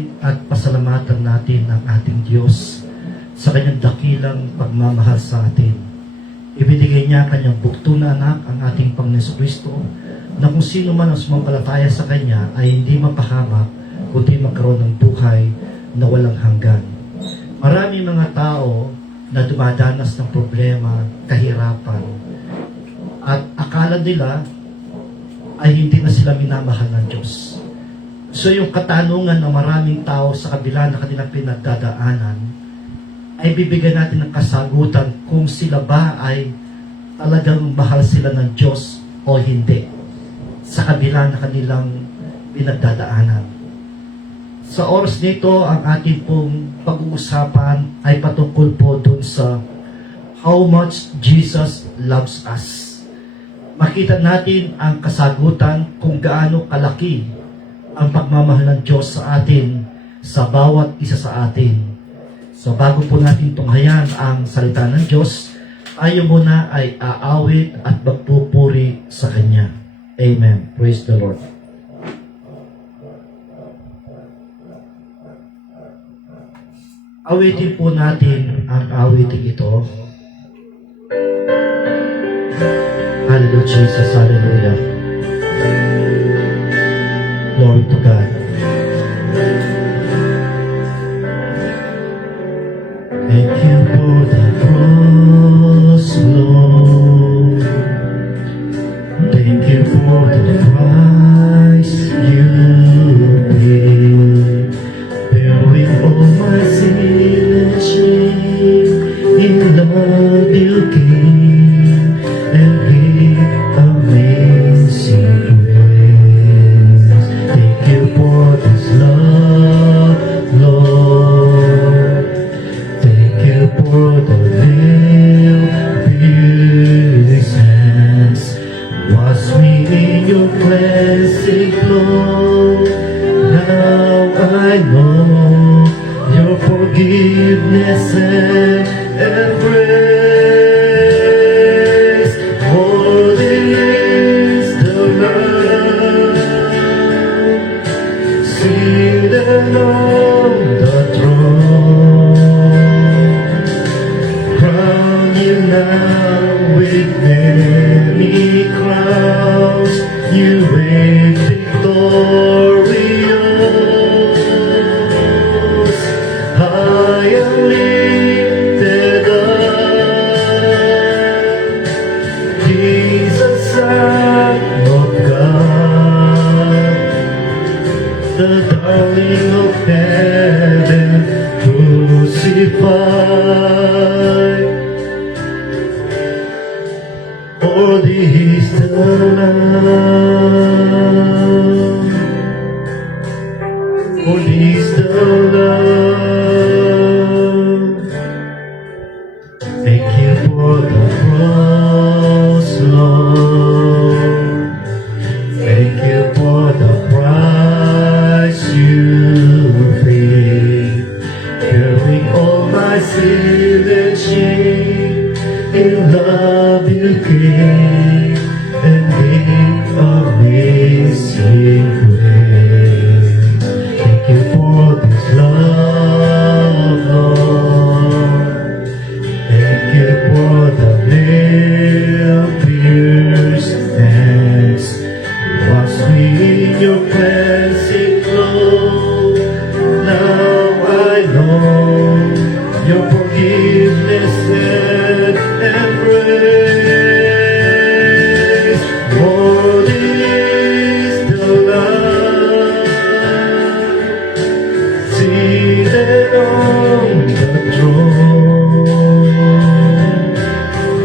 at pasalamatan natin ang ating Diyos sa kanyang dakilang pagmamahal sa atin. Ibinigay niya kanyang bugto na anak, ang ating Panginoon Kristo, na kung sino man ang sumampalataya sa kanya ay hindi mapahamak, kundi magkaroon ng buhay na walang hanggan. Maraming mga tao na dumadanas ng problema, kahirapan, at akala nila ay hindi na sila minamahal ng Diyos. So yung katanungan ng maraming tao sa kabila na kanilang pinagdadaanan, ay bibigyan natin ng kasagutan kung sila ba ay talagang mahal sila ng Diyos o hindi sa kabila na kanilang pinagdadaanan. Sa oras nito, ang ating pong pag-uusapan ay patungkol po dun sa how much Jesus loves us. Makita natin ang kasagutan kung gaano kalaki ang pagmamahal ng Diyos sa atin, sa bawat isa sa atin. So bago po natin tunghayan ang salita ng Diyos, tayo muna ay aawit at magpupuri sa Kanya. Amen. Praise the Lord. Awitin po natin ang awitin ito. Hallelujah, Jesus. Hallelujah. Glory to God. Thank you for the cross, Lord. Thank you for the price you paid, bearing all my sin and shame. In love you came and gave amazing grace. Thank you for this love, Lord. Thank you for the nail-pierced hands. Wash me in your cleansing flow. Now I know your forgiveness and embrace. Holy is the Lamb, seated on the throne. Crown you now with many crowns. You reign victorious. I am lifted up, Jesus, Son of God, the darling of heaven, crucified. Worthy is the Lamb, worthy is the Lamb. Thank you for the cross, Lord. Thank you for the price you paid, bearing all my sin and shame. In love you came and gave amazing grace. Thank you for this love, Lord. Thank you for the nail-pierced hands. Wash me in your cleansing flow. Now I know your forgiveness and embrace. Holy is the Lamb, seated on the throne.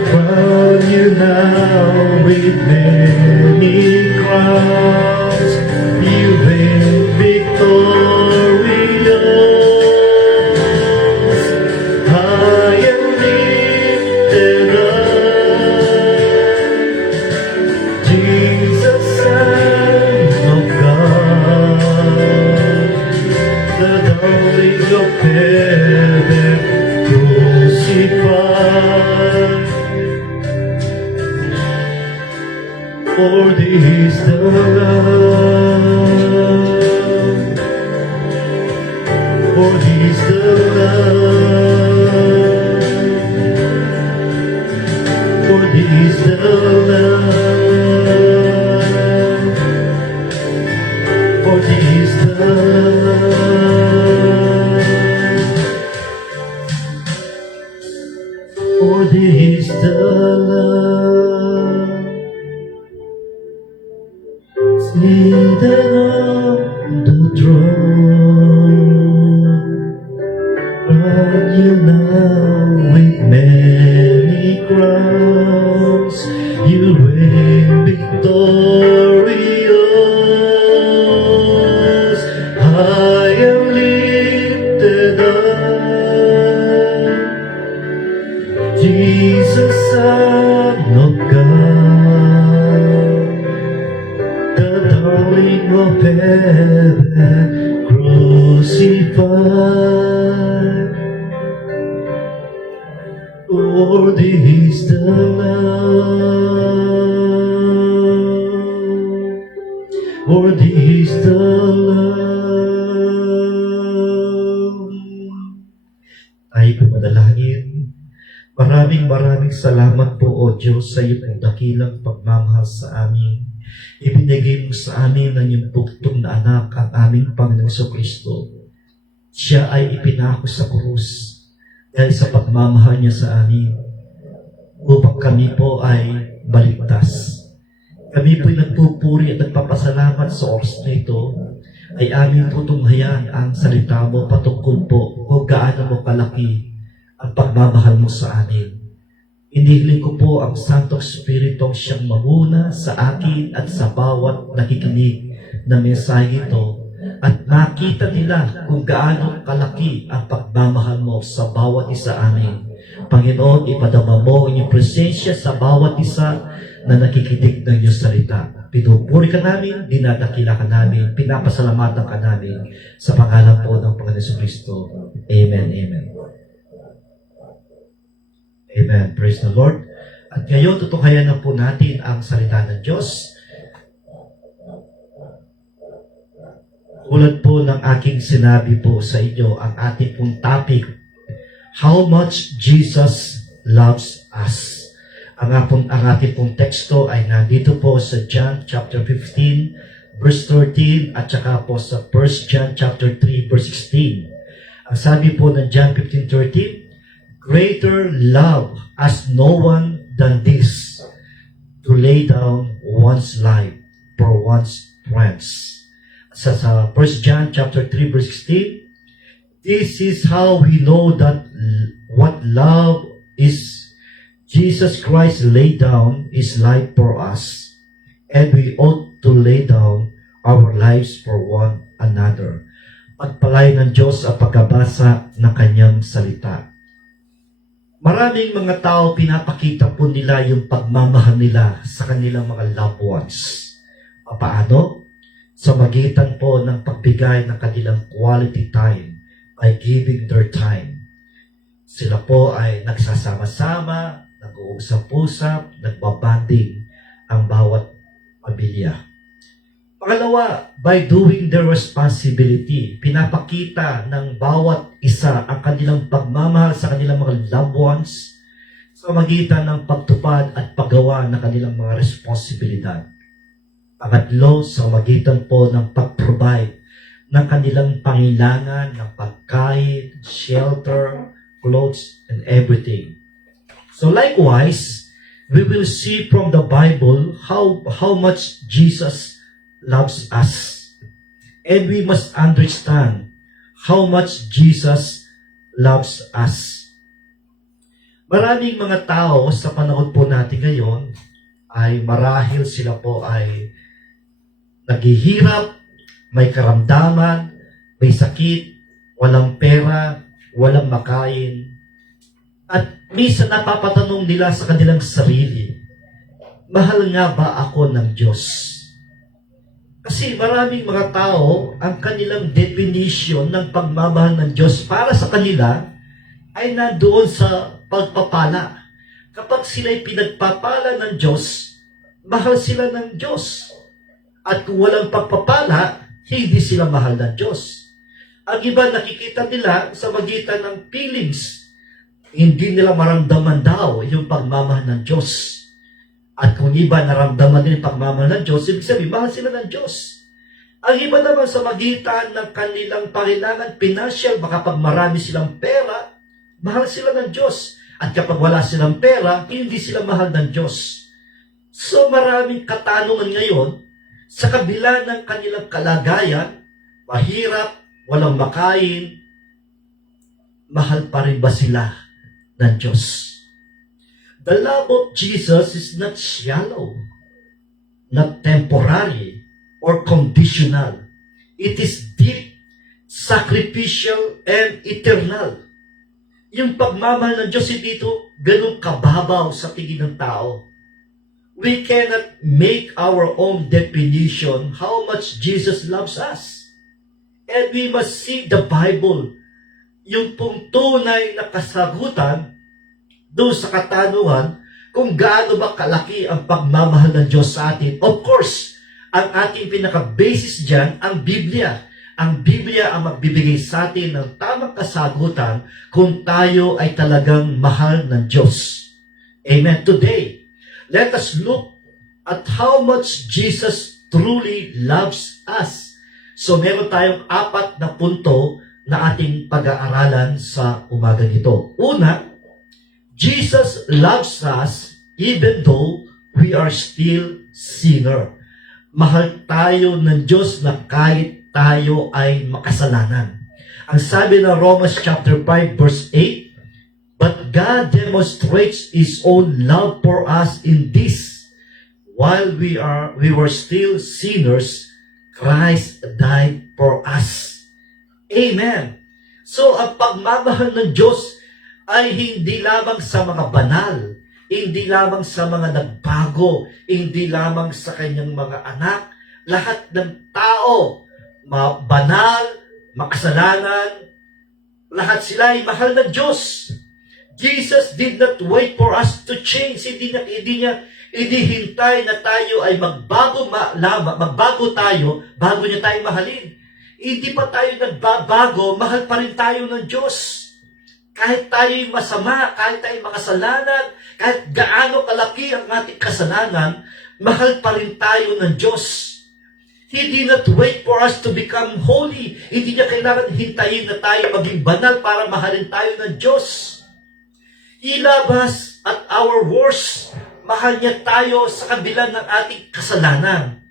Crown you now with many crowns. You reign victorious. I am lifted up, Jesus, Son of God, the darling of heaven, crucified. Worthy is the Lamb, For He's the love. For He's the love. For He's the love. For He's the love. Seated on the throne, crown you now with many crowns. You reign victorious, high and lifted up, Jesus, Son of God, the darling of heaven, crucified. Worthy is the love. Worthy is the love. Tayo po madalangin. Maraming salamat po, O Diyos, sa iyong dakilang pagmamahal sa amin. Ibinigay mo sa amin ang iyong bugtong na anak, ang aming Panginoong Jesucristo. Siya ay ipinako sa krus dahil sa pagmamahal niya sa amin upang kami po ay maligtas. Kami po'y nagpupuri at nagpapasalamat sa oras na ito ay amin po tunghayan ang salita mo patungkol po kung gaano mo kalaki ang pagmamahal mo sa amin. Inihiling ko po ang Santong Espiritu ang siyang mamuna sa akin at sa bawat nakikinig na mensahe ito at nakita nila kung gaano kalaki ang pagmamahal mo sa bawat isa amin. Panginoon, ipadama mo ang iyong presensya sa bawat isa na nakikinig ng iyong salita. Pinupuri ka namin, dinadakila ka namin, pinapasalamatan ka namin sa pangalan po ng Panginoon Jesucristo. Amen, amen. Amen. Praise the Lord. At ngayon, tutukayan na po natin ang salita ng Diyos. Tulad po ng aking sinabi po sa inyo, ang ating pong topic, how much Jesus loves us. Ang ating pong teksto ay nandito po sa John chapter 15, verse 13, at saka po sa 1 John chapter 3, verse 16. Ang sabi po ng John 15:13, greater love has no one than this, to lay down one's life for one's friends. Sa 1 John chapter 3 verse 16, this is how we know that what love is. Jesus Christ laid down His life for us, and we ought to lay down our lives for one another. Pagpalain ng Diyos ang pagkabasa ng Kanyang salita. Maraming mga tao pinapakita po nila yung pagmamahal nila sa kanilang mga loved ones. Paano? Sa magitan po ng pagbigay ng kanilang quality time by giving their time. Sila po ay nagsasama-sama, nag-uusap-usap, nagbabanding ang bawat pamilya. Pangalawa, by doing their responsibility, pinapakita ng bawat isa ang kanilang pagmamahal sa kanilang mga loved ones sa magitan ng pagtupad at paggawa ng kanilang mga responsibilidad. Pangatlo, sa magitan po ng pag-provide ng kanilang pangailangan ng pagkain, shelter, clothes, and everything. So likewise, we will see from the Bible how much Jesus loves us. And we must understand how much Jesus loves us. Maraming mga tao sa panahon po natin ngayon ay marahil sila po ay naghihirap, may karamdaman, may sakit, walang pera, walang makain. At minsan napapatanong nila sa kanilang sarili, mahal nga ba ako ng Diyos? Kasi maraming mga tao, ang kanilang definition ng pagmamahal ng Diyos para sa kanila ay nandoon sa pagpapala. Kapag sila'y pinagpapala ng Diyos, mahal sila ng Diyos. At kung walang pagpapala, hindi sila mahal ng Diyos. Ang iba nakikita nila sa magitan ng feelings. Hindi nila maramdaman daw yung pagmamahal ng Diyos. At kung iba naramdaman din yung pagmamahal ng Diyos, ibig sabihin, mahal sila ng Diyos. Ang iba naman sa magitan ng kanilang pangailangan, financial, baka pag marami silang pera, mahal sila ng Diyos. At kapag wala silang pera, hindi sila mahal ng Diyos. So maraming katanungan ngayon, sa kabila ng kanilang kalagayan, mahirap, walang makain, mahal pa rin ba sila ng Diyos? The love of Jesus is not shallow, not temporary, or conditional. It is deep, sacrificial, and eternal. Yung pagmamahal ng Diyos hindi ito ganun kababaw sa tingin ng tao. We cannot make our own definition how much Jesus loves us. And we must see the Bible, yung pong tunay na kasagutan doon sa katanungan kung gaano ba kalaki ang pagmamahal ng Diyos sa atin. Of course, ang ating pinaka-basis dyan, ang Biblia. Ang Biblia ang magbibigay sa atin ng tamang kasagutan kung tayo ay talagang mahal ng Diyos. Amen. Today, let us look at how much Jesus truly loves us. So meron tayong 4 na punto na ating pag-aaralan sa umaga nito. Una, Jesus loves us even though we are still sinner. Mahal tayo ng Diyos na kahit tayo ay makasalanan. Ang sabi ng Romans chapter 5 verse 8, but God demonstrates His own love for us in this: while we were still sinners, Christ died for us. Amen. So ang pagmamahal ng Diyos ay hindi lamang sa mga banal, hindi lamang sa mga nagbago, hindi lamang sa kanyang mga anak. Lahat ng tao, banal, makasalanan, lahat sila ay mahal ng Diyos. Jesus did not wait for us to change. Hindi niya hintay na tayo ay magbago tayo bago niya tayo mahalin. Hindi pa tayo nagbabago, mahal pa rin tayo ng Diyos. Kahit tayo'y masama, kahit tayo'y makasalanan, kahit gaano kalaki ang ating kasalanan, mahal pa rin tayo ng Diyos. He did not wait for us to become holy. Hindi niya kailangan hintayin na tayo maging banal para mahalin tayo ng Diyos. He loves us at our worst. Mahal niya tayo sa kabila ng ating kasalanan.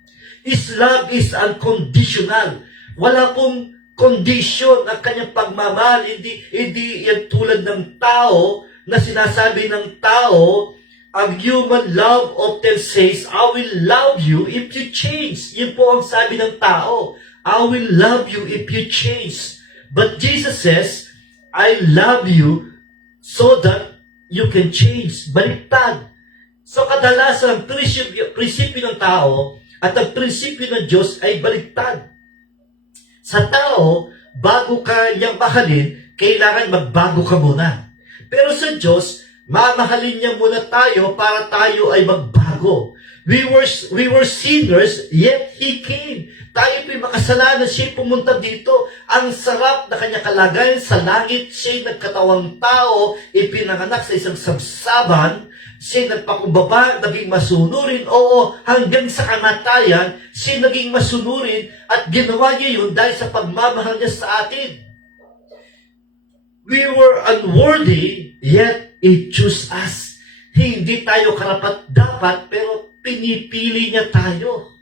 His love is unconditional. Wala pong condition ang kanyang pagmamahal. Hindi yan tulad ng tao na sinasabi ng tao, ang human love often says, I will love you if you change. Yun po ang sabi ng tao. I will love you if you change. But Jesus says, I love you so that you can change. Baliktad. So kadalasan ang prinsipyo ng tao at ang prinsipyo ng Diyos ay baliktad. Sa tao, bago ka niyang mahalin, kailangan magbago ka muna. Pero sa Diyos, mamahalin niya muna tayo para tayo ay magbago. We were sinners, yet He came. Tayo po'y makasalanan, siya pumunta dito. Ang sarap na kanya kalagayan sa langit, siya nagkatawang tao, ipinanganak sa isang sabsaban, siya nagpakumbaba, naging masunurin, oo, hanggang sa kamatayan, siya naging masunurin at ginawa niya yun dahil sa pagmamahal niya sa atin. We were unworthy, yet He chose us. Hindi tayo karapat-dapat, pero pinipili niya tayo.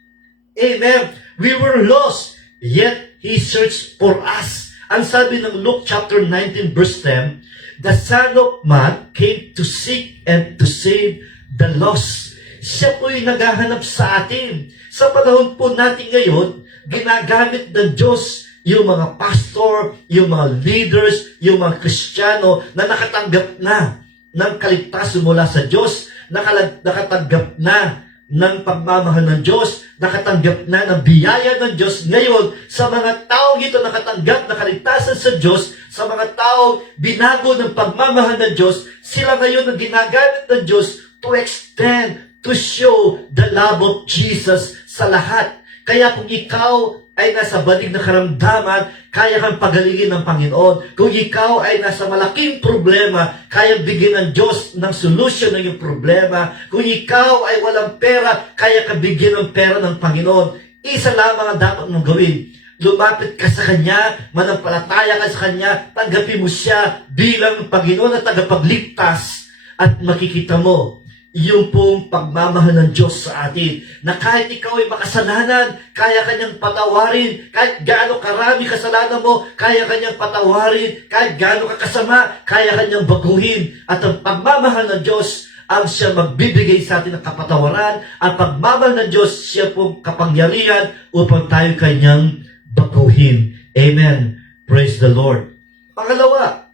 Amen. We were lost, yet He searched for us. Ang sabi ng Luke chapter 19 verse 10, the Son of Man came to seek and to save the lost. Siya po'y naghahanap sa atin. Sa panahon po natin ngayon, ginagamit ng Diyos yung mga pastor, yung mga leaders, yung mga Kristiyano na nakatanggap na ng kaligtasan mula sa Diyos, nakatanggap na ng pagmamahal ng Diyos, nakatanggap na ng biyaya ng Diyos. Ngayon, sa mga taong ito nakatanggap na kaligtasan sa Diyos, sa mga taong binago ng pagmamahal ng Diyos, sila ngayon ang ginagamit ng Diyos to extend, to show the love of Jesus sa lahat. Kaya kung ikaw ay nasa banig na karamdaman, kaya kang pagalingin ng Panginoon. Kung ikaw ay nasa malaking problema, kaya bigyan ng Diyos ng solusyon ng iyong problema. Kung ikaw ay walang pera, kaya ka bigyan ng pera ng Panginoon. Isa lamang ang dapat mong gawin. Lumapit ka sa Kanya, manampalataya ka sa Kanya, tanggapin mo siya bilang Panginoon at tagapagligtas, at makikita mo yung pong pagmamahal ng Diyos sa atin, na kahit ikaw ay makasalanan, kaya Kanyang patawarin. Kahit gaano karami kasalanan mo, kaya Kanyang patawarin. Kahit gaano kakasama, kaya Kanyang baguhin. At ang pagmamahal ng Diyos ang siya magbibigay sa atin ng kapatawaran. Ang pagmamahal ng Diyos, siya pong kapangyarihan upang tayo Kanyang baguhin. Amen. Praise the Lord. Pangalawa,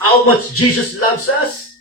how much Jesus loves us?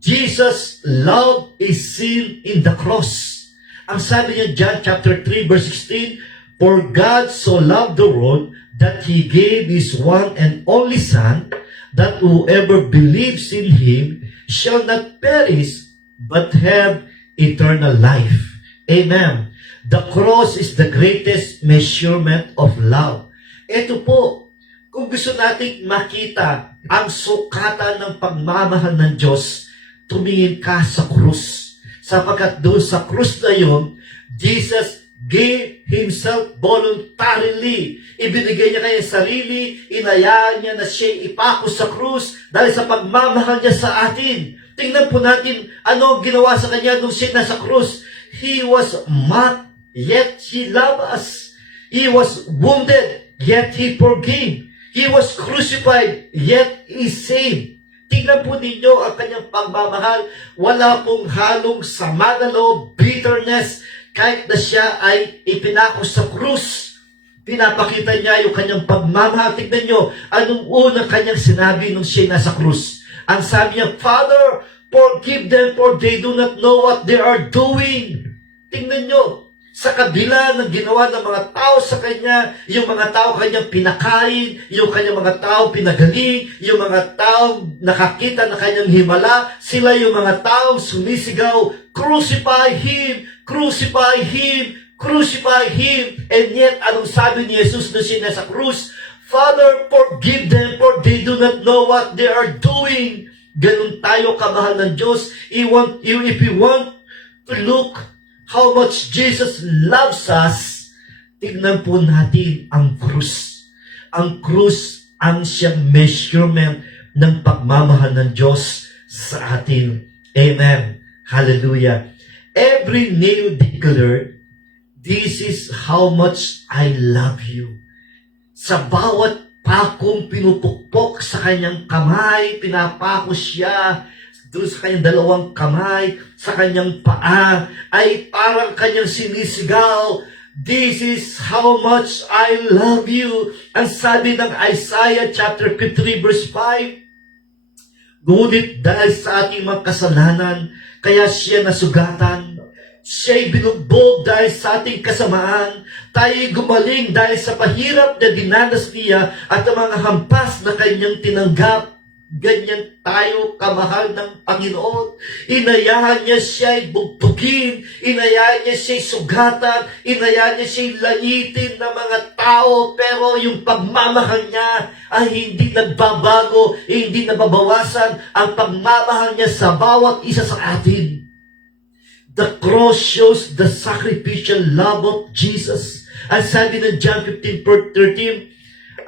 Jesus' love is seen in the cross. Ang sabi niya John chapter 3 verse 16, "For God so loved the world that He gave His one and only Son, that whoever believes in Him shall not perish, but have eternal life." Amen. The cross is the greatest measurement of love. Ito po, kung gusto nating makita ang sukatan ng pagmamahal ng Diyos, tumingin ka sa krus. Sapagkat doon sa krus na yun, Jesus gave Himself voluntarily. Ibinigay niya kanyang sarili, inayaan niya na siya ipako sa krus dahil sa pagmamahal niya sa atin. Tingnan po natin ano ginawa sa Kanya nung siya nasa krus. He was mocked, yet He loved us. He was wounded, yet He forgave. He was crucified, yet He saved. Tingnan po ninyo ang Kanyang pagmamahal. Wala pong halong sama na loob, bitterness, kahit na siya ay ipinako sa krus. Pinapakita niya yung Kanyang pagmamahal. Tingnan nyo, anong unang Kanyang sinabi nung siya nasa krus? Ang sabi niya, "Father, forgive them, for they do not know what they are doing." Tingnan nyo, sa kabila ng ginawa ng mga tao sa Kanya, yung mga tao Kanyang pinakain, yung Kanyang mga tao pinagaling, yung mga tao nakakita na Kanyang himala, sila yung mga taong sumisigaw, "Crucify Him! Crucify Him! Crucify Him!" And yet, anong sabi ni Jesus na siya nasa krus? "Father, forgive them, for they do not know what they are doing." Ganun tayo kamahal ng Diyos. If we want to look how much Jesus loves us, tignan po natin ang krus. Ang krus ang siyang measurement ng pagmamahal ng Diyos sa atin. Amen. Hallelujah. Every nail declared, "This is how much I love you." Sa bawat pakong pinupukpok sa kanyang kamay, pinapako siya doon sa kanyang dalawang kamay, sa kanyang paa, ay parang kanyang sinisigaw, "This is how much I love you." Ang sabi ng Isaiah chapter 53 verse 5, "Ngunit dahil sa ating mga kasalanan, kaya siya nasugatan. Siya'y binugbog dahil sa ating kasamaan. Tayo'y gumaling dahil sa pahirap na dinanas niya at ang mga hampas na kanyang tinanggap." Ganyan tayo kamahal ng Panginoon. Inayahan niya siya'y bugbugin, inayahan niya siya'y sugatan, inayahan niya siya'y lanitin ng mga tao, pero yung pagmamahal niya ay hindi nagbabago, hindi nababawasan ang pagmamahal niya sa bawat isa sa atin. The cross shows the sacrificial love of Jesus. Ang sabi ng John 15:13,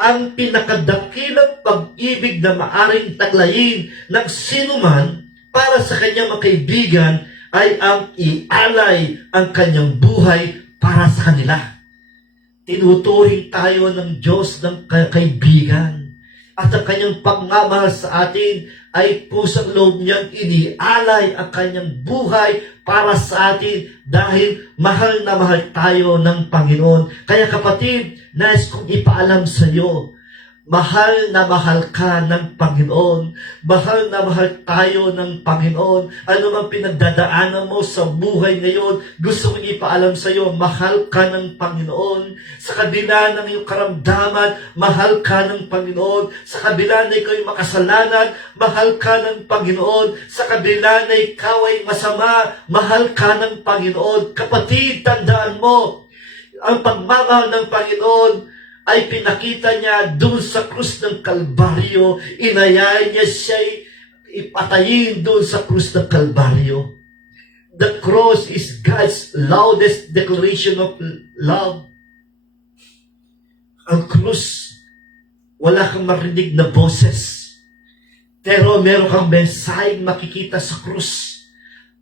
ang pinakadakilang pag-ibig na maaring taglayin ng sinuman para sa kanyang mga kaibigan ay ang ialay ang kanyang buhay para sa kanila. Tinuturing tayo ng Diyos ng kaibigan. At ang kanyang pagmamahal sa atin ay pusang loob niyang inialay ang kanyang buhay para sa atin dahil mahal na mahal tayo ng Panginoon. Kaya kapatid, nais kong ipaalam sa iyo, mahal na mahal ka ng Panginoon. Mahal na mahal tayo ng Panginoon. Ano mang pinagdadaanan mo sa buhay ngayon, gusto kong ipaalam sa iyo, mahal ka ng Panginoon. Sa kabila ng iyong karamdaman, mahal ka ng Panginoon. Sa kabila na ikaw ay makasalanan, mahal ka ng Panginoon. Sa kabila na ikaw ay masama, mahal ka ng Panginoon. Kapatid, tandaan mo, ang pagmamahal ng Panginoon ay pinakita niya doon sa krus ng Kalbaryo. Inayay niya siya'y ipatayin doon sa krus ng Kalbaryo. The cross is God's loudest declaration of love. Ang krus, wala kang marinig na boses. Pero meron kang mensaheng makikita sa krus.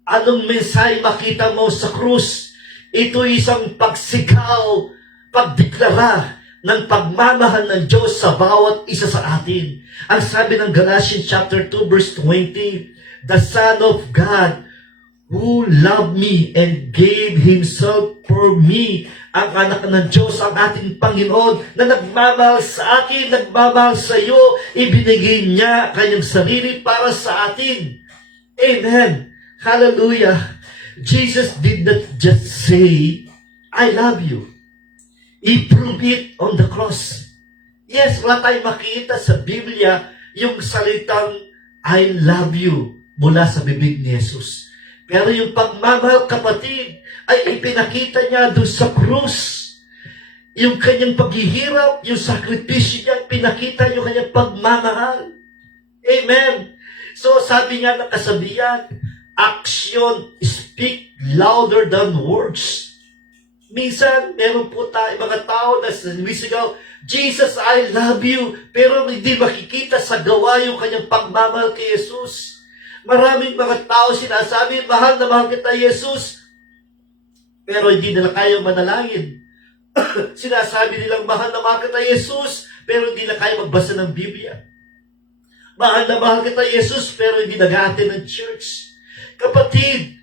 Anong mensahe makita mo sa krus? Ito isang pagsigaw, pagdeklara ng pagmamahal ng Diyos sa bawat isa sa atin. Ang sabi ng Galatians chapter 2 verse 20, the Son of God who loved me and gave Himself for me. Ang anak ng Diyos, ang ating Panginoon, na nagmamahal sa akin, nagmamahal sa iyo, ibinigay niya kanyang sarili para sa atin. Amen. Hallelujah. Jesus did not just say, I love you. He proved it on the cross. Yes, wala tayong makita sa Biblia yung salitang I love you mula sa bibig ni Jesus. Pero yung pagmamahal, kapatid, ay ipinakita niya doon sa krus. Yung kanyang paghihirap, yung sakripisyo niya, pinakita yung kanyang pagmamahal. Amen. So sabi nga ng kasabihan, action speak louder than words. Minsan, meron po tayo mga tao na sumisigaw, Jesus, I love you, pero hindi makikita sa gawa yung kanyang pagmamahal kay Jesus. Maraming mga tao sinasabi, mahal na mahal kita, Jesus, pero hindi nila kayang manalangin. Sinasabi nilang, mahal na mahal kita, Jesus, pero hindi na kaya magbasa ng Biblia. Mahal na mahal kita, Jesus, pero hindi nag-a-attend ng church. Kapatid,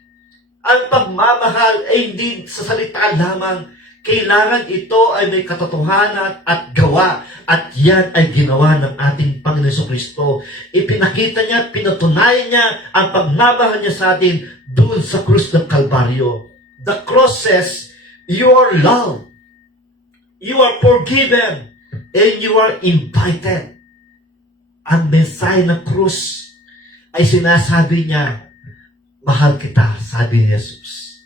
ang pagmamahal ay hindi sa salita lamang. Kailangan ito ay may katotohanan at gawa. At yan ay ginawa ng ating Panginoon Jesucristo. Ipinakita niya, pinatunayan niya ang pagmamahal niya sa atin doon sa krus ng Kalbaryo. The cross says, you are loved, you are forgiven, and you are invited. Ang mensahe ng krus ay sinasabi niya, mahal kita, sabi ni Jesus.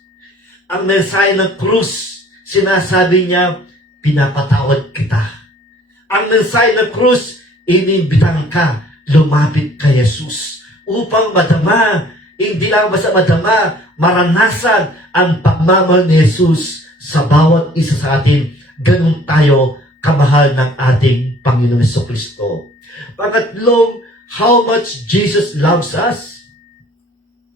Ang mensahe ng krus, sinasabi niya, pinapatawad kita. Ang mensahe ng krus, iniimbitahan ka, lumapit kay Jesus upang madama, hindi lang basta madama, maranasan ang pagmamahal ni Jesus sa bawat isa sa atin. Ganun tayo kamahal ng ating Panginoon Jesucristo. Pangatlong, how much Jesus loves us.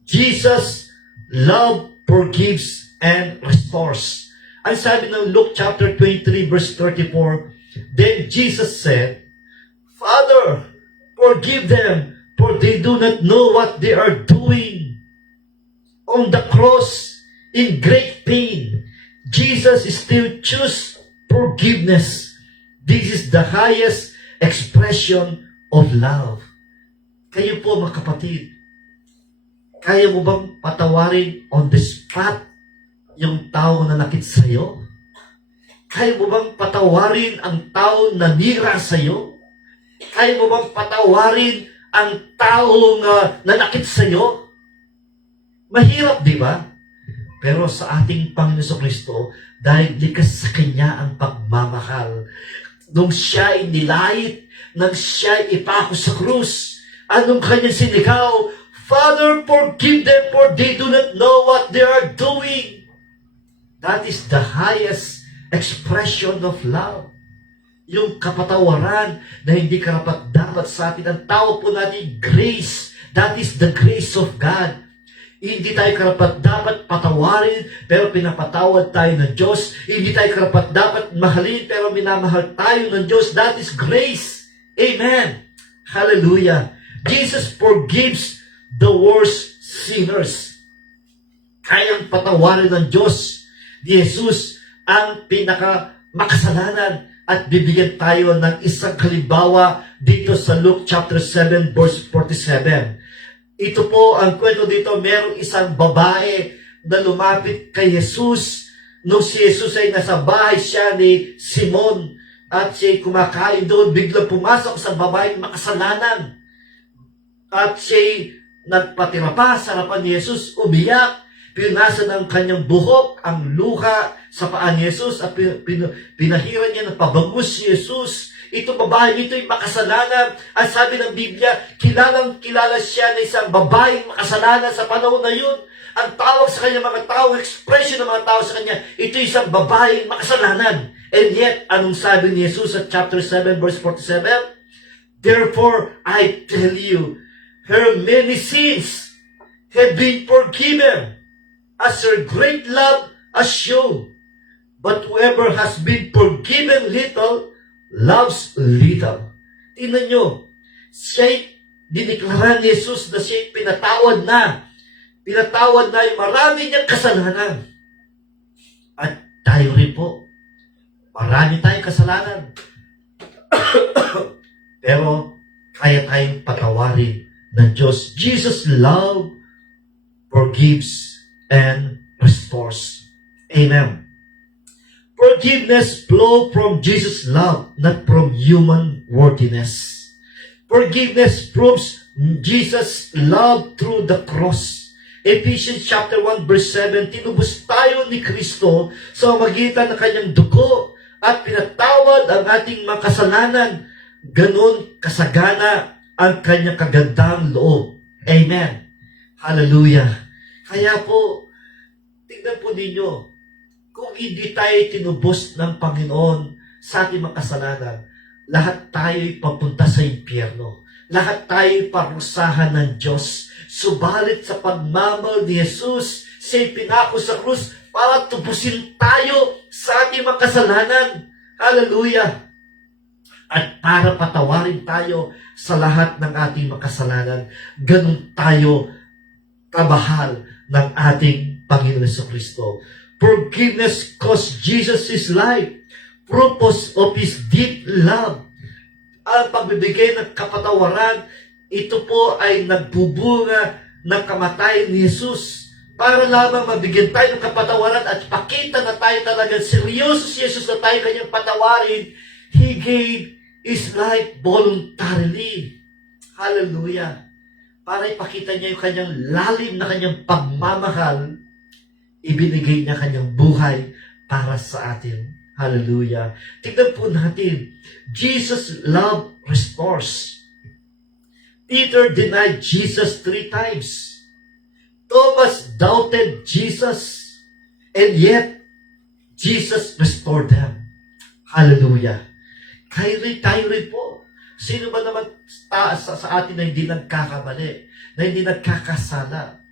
Jesus love forgives and restores. Ang sabi ng Luke chapter 23 verse 34, then Jesus said, Father, forgive them, for they do not know what they are doing. On the cross, in great pain, Jesus still choose forgiveness. This is the highest expression of love. Kayo po mga kapatid, kaya mo bang patawarin on the spot yung tao na nakit sa'yo? Kaya mo bang patawarin ang tao na nira sa'yo? Kaya mo bang patawarin ang taong nanakit sa'yo? Mahirap, di ba? Pero sa ating Panginoon Jesucristo, dahil likas sa Kanya ang pagmamahal, nung siya ay nilait, nang siya ay ipako sa krus, anong kanyang sinigaw? Father, forgive them, for they do not know what they are doing. That is the highest expression of love. Yung kapatawaran na hindi karapat-dapat sa atin. Ang tao po natin, grace. That is the grace of God. Hindi tayo karapat-dapat patawarin, pero pinapatawad tayo ng Diyos. Hindi tayo karapat-dapat mahalin, pero minamahal tayo ng Diyos. That is grace. Amen. Hallelujah. Jesus forgives the worst sinners. Kayang patawarin ng Diyos ni Jesus ang pinaka-makasalanan, at bibigyan tayo ng isang halimbawa dito sa Luke chapter 7 verse 47. Ito po ang kwento dito, merong isang babae na lumapit kay Jesus. Nung si Jesus ay nasa bahay siya ni Simon at siya'y kumakain doon, biglang pumasok sa babaeng makasalanan. At siya'y nagpatira pa sa harapan ni Jesus, umiyak. Pinunasan ng kanyang buhok ang luha sa paa ni Jesus at pinahiran niya ng pabangus si Jesus. Ito babae, ito'y makasalanan. At sabi ng Biblia, kilalang kilala siya na isang babaeng makasalanan sa panahon na yun. Ang tawag sa kanya mga tao, expression ng mga tao sa kanya, ito isang babaeng makasalanan. And yet, anong sabi ni Jesus at chapter 7 verse 47? Therefore, I tell you, her many sins have been forgiven, as her great love has shown. But whoever has been forgiven little, loves little. Tingnan nyo, siya'y diniklara ni Jesus na siya'y pinatawad na. Pinatawad na yung marami niyang kasalanan. At tayo rin po, marami tayong kasalanan. Pero kaya tayong patawarin ng Diyos. Jesus' love forgives and restores. Amen. Forgiveness flows from Jesus' love, not from human worthiness. Forgiveness proves Jesus' love through the cross. Ephesians chapter 1 verse 7, tinubos tayo ni Kristo sa magitan ng kanyang dugo at pinatawad ang ating mga kasalanan. Ganon kasagana ang kanyang kagandang loob. Amen. Hallelujah. Kaya po, tingnan po ninyo, kung hindi tayo tinubos ng Panginoon sa ating mga kasalanan, lahat tayo'y papunta sa impyerno. Lahat tayo'y parusahan ng Diyos. Subalit sa pagmamahal ni Jesus, siya'y pinako sa krus para tubusin tayo sa ating mga kasalanan. Hallelujah. At para patawarin tayo sa lahat ng ating makasalanan. Ganun tayo kabahal ng ating Panginoon Jesucristo. Forgiveness cost Jesus His life. Purpose of His deep love. Ang pagbibigay ng kapatawaran, ito po ay nagbubunga ng kamatayan ni Jesus para lamang mabigyan tayo ng kapatawaran at pakita na tayo talagang seryoso si Jesus na tayo kanyang patawarin. He gave His life voluntarily. Hallelujah. Para ipakita niya yung kanyang lalim na kanyang pagmamahal, ibinigay niya kanyang buhay para sa atin. Hallelujah. Tignan po natin, Jesus' love restores. Peter denied Jesus 3 times. Thomas doubted Jesus. And yet, Jesus restored them. Hallelujah. Tayo rin po. Sino ba naman sa atin na hindi nagkakamali, na hindi nagkakasala?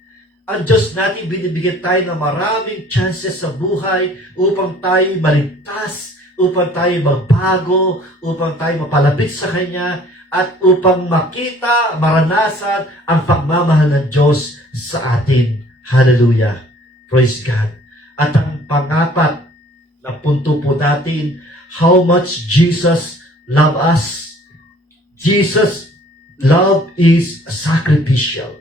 Ang Diyos natin binibigyan tayo ng maraming chances sa buhay upang tayo maligtas, upang tayo magbago, upang tayo mapalapit sa Kanya, at upang makita, maranasan ang pagmamahal ng Diyos sa atin. Hallelujah. Praise God. At ang pangapat na punto po natin, how much Jesus loved us. Jesus' love is sacrificial.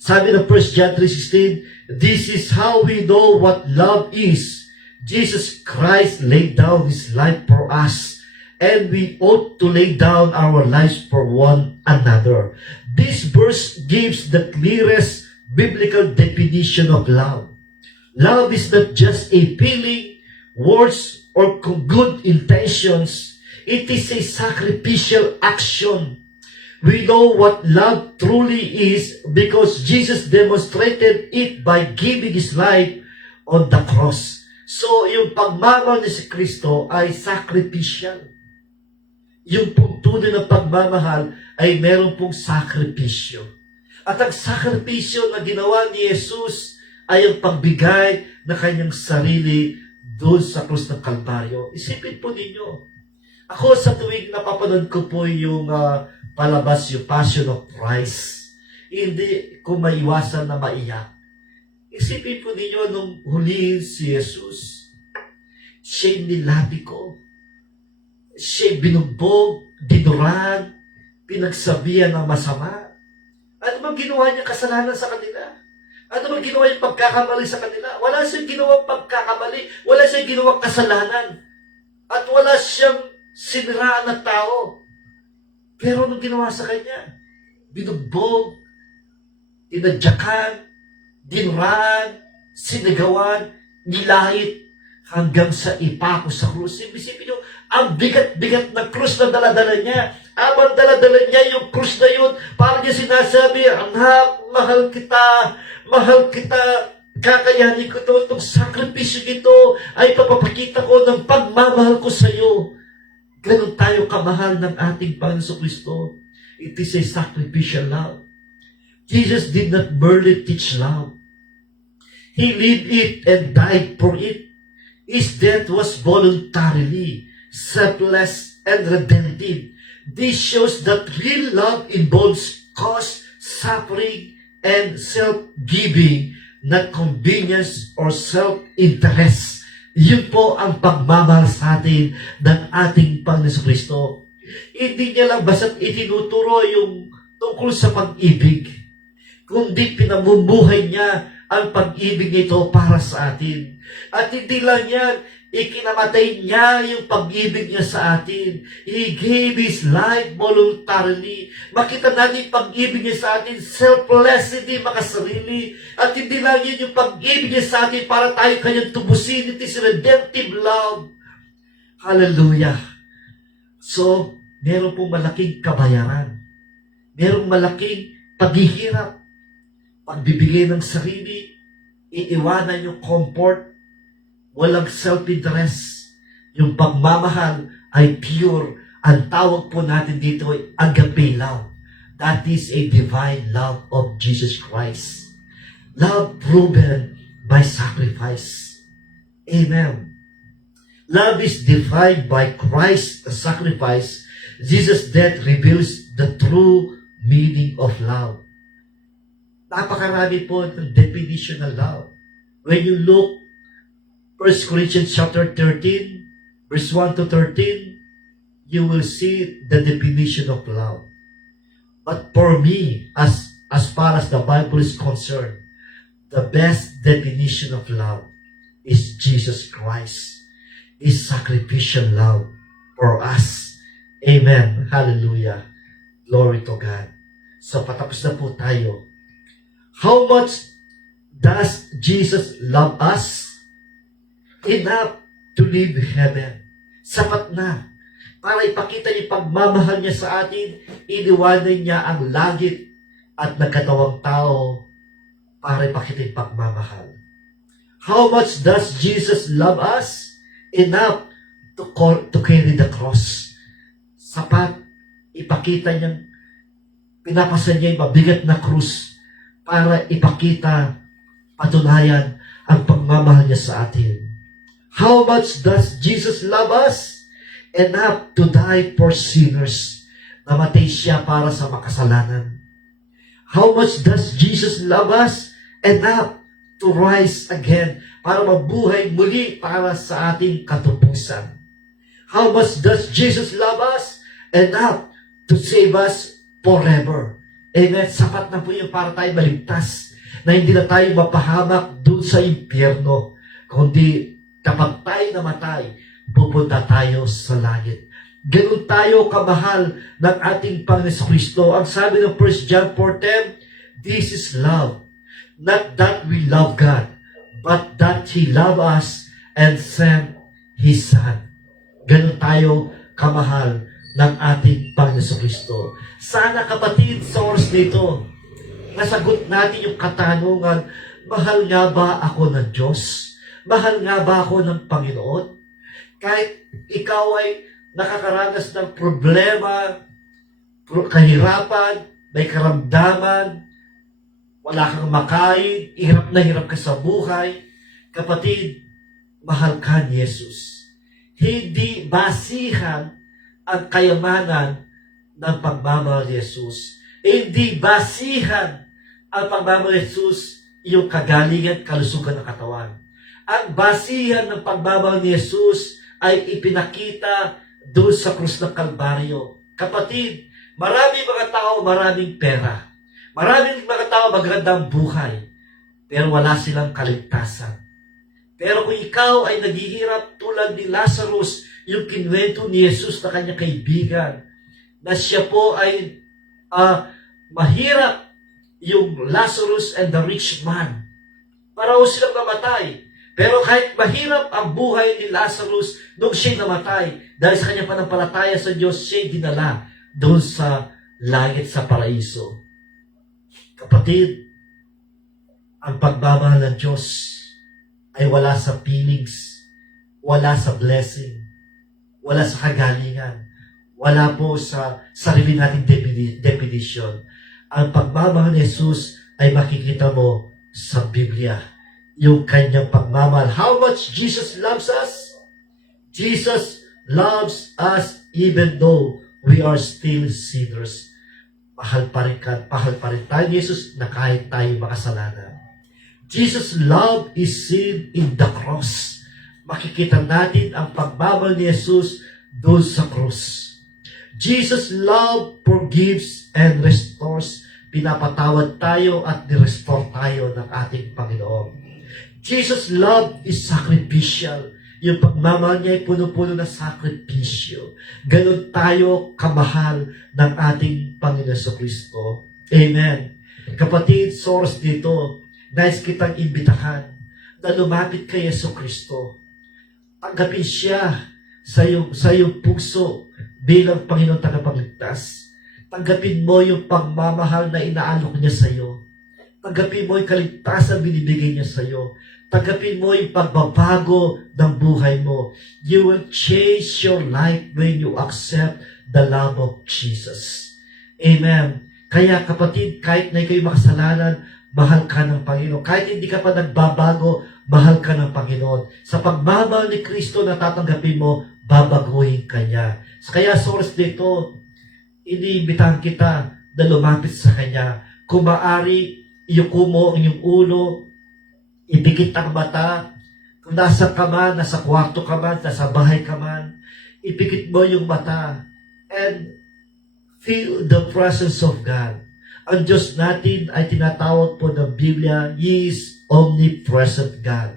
Sabi ng 1 John 3:16, this is how we know what love is. Jesus Christ laid down His life for us, and we ought to lay down our lives for one another. This verse gives the clearest biblical definition of love. Love is not just a feeling, words, or good intentions. It is a sacrificial action. We know what love truly is because Jesus demonstrated it by giving His life on the cross. So, yung pagmamahal ni si Kristo ay sacrificial. Yung tunay ng pagmamahal ay meron pong sakripisyo. At ang sakripisyo na ginawa ni Jesus ay ang pagbigay na kanyang sarili doon sa krus ng Kalbaryo. Isipin po ninyo, ako sa tuwing napapanood ko po yung palabas yung Passion of Christ, hindi ko maiwasan na maiyak. Isipin po ninyo nung hulihin si Jesus, siya'y nilabiko, siya'y binugbog, dinuran, pinagsabihan ng masama. Ano bang ginawa niya kasalanan sa kanila? Ano bang ginawa yung pagkakamali sa kanila? Wala siyang ginawang pagkakamali, wala siyang ginawang kasalanan, at wala siyang siniraan na tao. Pero anong ginawa sa kanya? Binugbog, tinadyakan, dinuraan, sinigawan, nilahit, hanggang sa ipako sa krus. Isipin nyo, ang bigat-bigat na krus na daladala niya. Habang daladala niya yung krus na yun, parang niya sinasabi, anak, mahal kita, kakayanin ko to, itong sakripisyo ito ay papapakita ko ng pagmamahal ko sa iyo. Ganon tayo kamahal ng ating Panginoon Kristo. It is a sacrificial love. Jesus did not merely teach love. He lived it and died for it. His death was voluntarily, selfless, and redemptive. This shows that real love involves cost, suffering, and self-giving, not convenience or self-interest. Yun po ang pagmamahal sa atin ng ating Panginoon Kristo. Hindi niya lang basta't itinuturo yung tungkol sa pag-ibig, kundi pinamumuhay niya ang pag-ibig nito para sa atin. At hindi lang yan, ikinamatay niya yung pag-ibig niya sa atin. He gave His life voluntarily. Makita natin yung pag-ibig niya sa atin, selfless, hindi makasarili. At hindi lang yun yung pag-ibig niya sa atin para tayo kanyang tubusin. It is redemptive love. Hallelujah. So, meron pong malaking kabayaran. Merong malaking paghihirap. Pagbibigay ng sarili, iiwanan yung comfort, walang self-interest. Yung pagmamahal ay pure. Ang tawag po natin dito ay agape love. That is a divine love of Jesus Christ. Love proven by sacrifice. Amen. Love is defined by Christ's sacrifice. Jesus' death reveals the true meaning of love. Napakarami po ng definition ng love. When you look 1 Corinthians chapter 13, verse 1 to 13, you will see the definition of love. But for me, as far as the Bible is concerned, the best definition of love is Jesus Christ. His sacrificial love for us. Amen. Hallelujah. Glory to God. So patapos na po tayo. How much does Jesus love us? Enough to leave heaven. Sapat na. Para ipakita yung pagmamahal niya sa atin, iniwanan niya ang langit at nagkatawang tao para ipakita yung pagmamahal. How much does Jesus love us? Enough to carry the cross. Sapat, ipakita niyang pinapasan niya yung mabigat na krus para ipakita, patunayan ang pagmamahal niya sa atin. How much does Jesus love us? Enough to die for sinners. Namatay siya para sa makasalanan. How much does Jesus love us? Enough to rise again para mabuhay muli para sa ating katubusan. How much does Jesus love us? Enough to save us forever. Amen. Sapat na po yun para tayo maligtas na hindi na tayo mapahamak doon sa impyerno. Kundi kapag tayo namatay, pupunta tayo sa langit. Ganun tayo kamahal ng ating Panginoon Kristo. Ang sabi ng 1 John 4:10, this is love. Not that we love God, but that He loved us and sent His Son. Ganun tayo kamahal ng ating Panginoon Kristo. Sana kapatid sa oras nito, nasagot natin yung katanungan, mahal nga ba ako ng Diyos? Mahal nga ba ako ng Panginoon? Kahit ikaw ay nakakaranas ng problema, kahirapan, may karamdaman, wala kang makain, hirap ka sa buhay, kapatid, mahal ka ni Jesus. Hindi basihan ang kayamanan ng pagmamahal ni Jesus. Hindi basihan ang pagmamahal ni Jesus yung kagalingan, kalusugan ng katawan. Ang basihan ng pagmamahal ni Jesus ay ipinakita doon sa krus ng Kalbaryo. Kapatid, maraming mga tao, maraming pera. Maraming mga tao magandang buhay, pero wala silang kaligtasan. Pero kung ikaw ay naghihirap tulad ni Lazarus, yung kinwento ni Jesus na kanyang kaibigan, na siya po ay mahirap, yung Lazarus and the rich man. Paraw silang namatay. Pero kahit mahirap ang buhay ni Lazarus nung siya'y namatay, dahil sa kanyang panampalataya sa Diyos, siya'y dinala doon sa langit sa paraiso. Kapatid, ang pagmamahal ng Diyos ay wala sa feelings, wala sa blessing, wala sa kagalingan, wala po sa sarili nating definition. Ang pagmamahal ni Jesus ay makikita mo sa Biblia. Yung kanyang pagmamahal. How much Jesus loves us? Jesus loves us even though we are still sinners. Mahal pa rin tayo ni Jesus na kahit tayo makasalanan. Jesus' love is seen in the cross. Makikita natin ang pagmamahal ni Jesus doon sa cross. Jesus' love forgives and restores. Pinapatawad tayo at nirestore tayo ng ating Panginoon. Jesus' love is sacrificial. Yung pagmamahal niya ay puno-puno na sakripisyo. Ganon tayo kamahal ng ating Panginoon sa Kristo. Amen. Kapatid, source dito, nais kitang imbitahan na lumapit kay Yesu Kristo. Tanggapin siya sa iyong puso bilang Panginoon tagapagligtas. Tanggapin mo yung pagmamahal na inaalok niya sa iyo. Tanggapin mo yung kaligtasan binibigay niya sa iyo. Tanggapin mo yung pagbabago ng buhay mo. You will change your life when you accept the love of Jesus. Amen. Kaya kapatid, kahit na ikaw'y makasalanan, mahal ka ng Panginoon. Kahit hindi ka pa nagbabago, mahal ka ng Panginoon. Sa pagmamahal ni Kristo na tatanggapin mo, babaguhin ka niya. Kaya source dito, iniimbitahan kita na lumapit sa Kanya. Kung maaari, iyuko mo ang iyong ulo, ipikit ang mata. Kung nasa ka man, nasa kwarto ka man, nasa bahay ka man, ipikit mo yung mata and feel the presence of God. Ang Diyos natin ay tinatawag po ng Biblia, He is omnipresent God.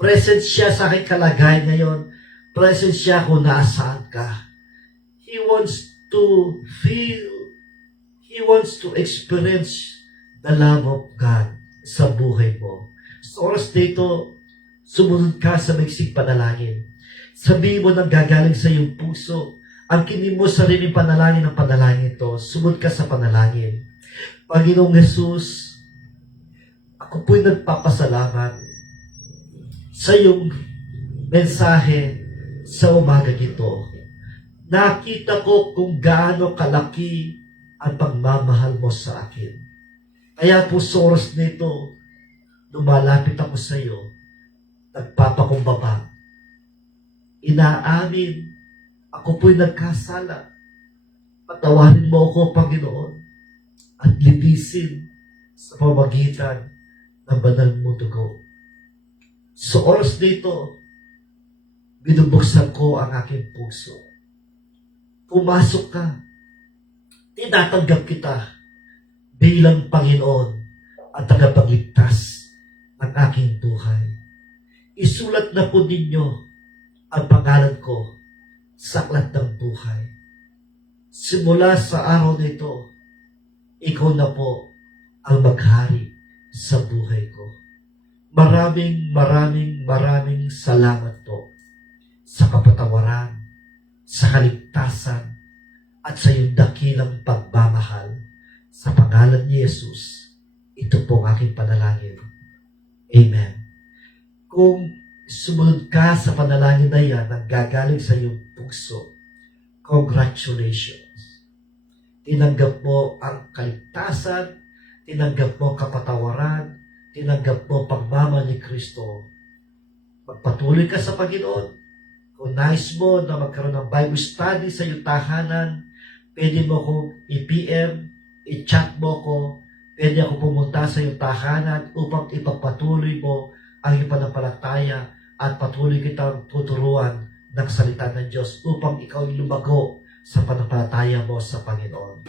Present siya sa aking kalagayan ngayon. Present siya kung nasaan ka. He wants to feel, He wants to experience the love of God sa buhay mo. So, oras dito, sumunod ka sa maiksing panalangin. Sabihin mo nang gagaling sa iyong puso. Angkinin mo sariling panalangin ng panalangin ito. Sumunod ka sa panalangin. Panginoong Jesus, ako po'y nagpapasalamat sa iyong mensahe sa umaga ito. Nakita ko kung gaano kalaki ang pagmamahal mo sa akin. Kaya po sa oras nito, lumalapit ako sa iyo, nagpapakumbaba. Inaamin, ako po'y nagkasala. Patawarin mo ako, Panginoon, at libisin sa pamagitan ng banal mo dugo. Sa oras dito, binubuksan ko ang aking puso. Pumasok ka, tinatanggap kita bilang Panginoon at tagapagligtas ng aking buhay. Isulat na po ninyo ang pangalan ko sa aklat ng buhay. Simula sa araw nito, ikaw na po ang maghari sa buhay ko. Maraming salamat po sa kapatawaran, sa kaligtasan, at sa iyong dakilang pagmamahal. Sa pangalan ni Jesus, ito po ang aking panalangin. Amen. Kung sumunod ka sa panalangin na yan, ang gagaling sa iyong puso, congratulations. Tinanggap mo ang kaligtasan, tinanggap mo kapatawaran, tinanggap mo pagmamahal ni Kristo. Magpatuloy ka sa Panginoon. Kung nais mo na magkaroon ng Bible study sa iyong tahanan, pwede mo kong i-PM, i-chat mo ko, pwede ako pumunta sa iyong tahanan upang ipagpatuloy mo ang iyong panampalataya at patuloy kitang tuturuan ng salita ng Diyos upang ikaw lumago sa panampalataya mo sa Panginoon.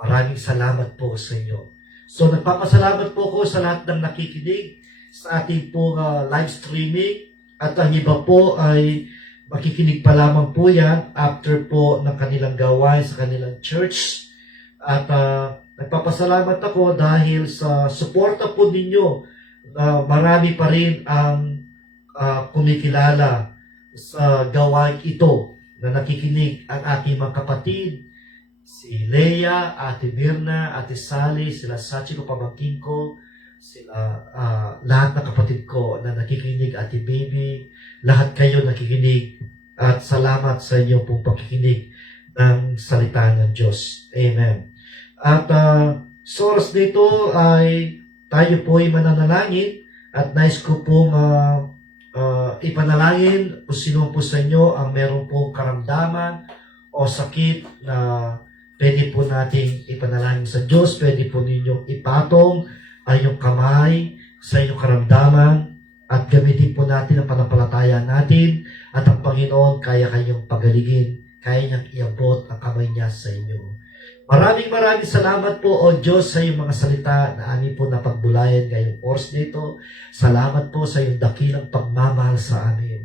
Maraming salamat po sa inyo. So nagpapasalamat po ko sa lahat ng nakikinig sa ating po live streaming at ang iba po ay makikinig pa lamang po yan after po ng kanilang gawain sa kanilang church. At nagpapasalamat ako dahil sa suporta po ninyo marami pa rin ang kumikilala sa gawain ito na nakikinig ang aking mga kapatid, si Leia, Ate Mirna, Ate Sally, sila Sachi ko, pamangkin ko, sila lahat ng kapatid ko na nakikinig, Ate Baby, lahat kayo nakikinig at salamat sa inyo pong pakikinig ng salita ng Diyos. Amen. At sa oras dito ay tayo po ay mananalangin at nais ko pong ipanalangin kung sino po sa inyo ang meron pong karamdaman o sakit na pwede po nating ipanalangin sa Diyos. Pwede po ninyong ipatong ang inyong kamay sa inyong karamdaman at gamitin po natin ang panampalataya natin at ang Panginoon kaya kayong pagaligin, kaya niyang iabot ang kamay niya sa inyo. Maraming salamat po o Diyos sa iyong mga salita na amin po napagbulayan ngayong oras nito. Salamat po sa iyong dakilang pagmamahal sa amin.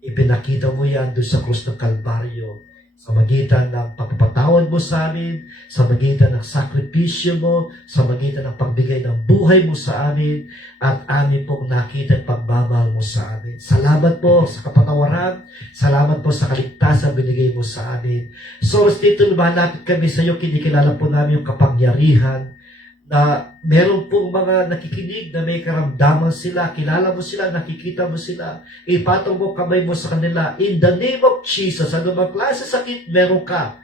Ipinakita mo yan doon sa krus ng Kalbaryo sa magitan ng pagpapatawad mo sa amin, sa magitan ng sakripisyo mo, sa magitan ng pagbigay ng buhay mo sa amin, at amin pong nakita ang pagmamahal mo sa amin. Salamat po sa kapatawaran, salamat po sa kaligtasan binigay mo sa amin. So, dito lumalapit kami sa iyo, kinikilala po namin yung kapangyarihan na meron pong mga nakikinig na may karamdaman sila, kilala mo sila, nakikita mo sila, ipatong mo kamay mo sa kanila. In the name of Jesus, ano bang klase sakit meron ka?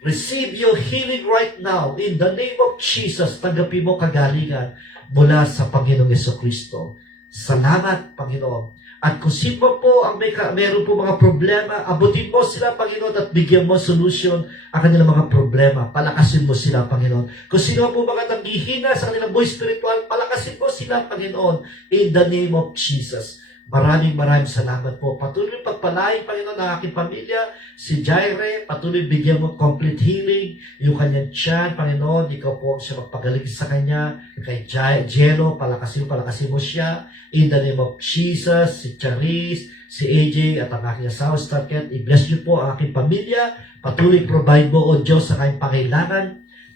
Receive your healing right now. In the name of Jesus, tanggapin mo kagalingan mula sa Panginoong Jesucristo. Salamat, Panginoon. At kung sino po ang meron po mga problema, abutin mo sila, Panginoon, at bigyan mo solusyon ang kanilang mga problema. Palakasin mo sila, Panginoon. Kung sino po mga nanghihina sa kanilang buhay spiritual, palakasin mo sila, Panginoon, in the name of Jesus. Maraming salamat po. Patuloy pagpalain, Panginoon, ang aking pamilya, si Jaire, patuloy bigyan mo complete healing, yung kanyang tiyan, Panginoon, ikaw po siya magpagaling sa kanya, kay Jello, palakasin mo siya, in the name of Jesus, si Charis, si AJ, at ang aking asawa, Starket, i-bless niyo po ang aking pamilya, patuloy provide mo, O Diyos, sa kanyang pangailangan,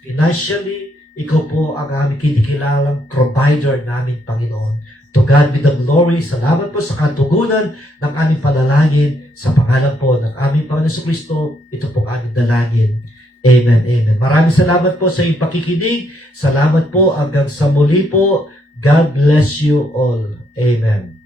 financially, ikaw po ang aming kinikilalang provider namin, Panginoon. To God be the glory. Salamat po sa katugunan ng aming panalangin sa pangalan po ng aming Panginoon Jesucristo. Ito po ang aming dalangin. Amen, amen. Maraming salamat po sa iyong pakikinig. Salamat po hanggang sa muli po. God bless you all. Amen.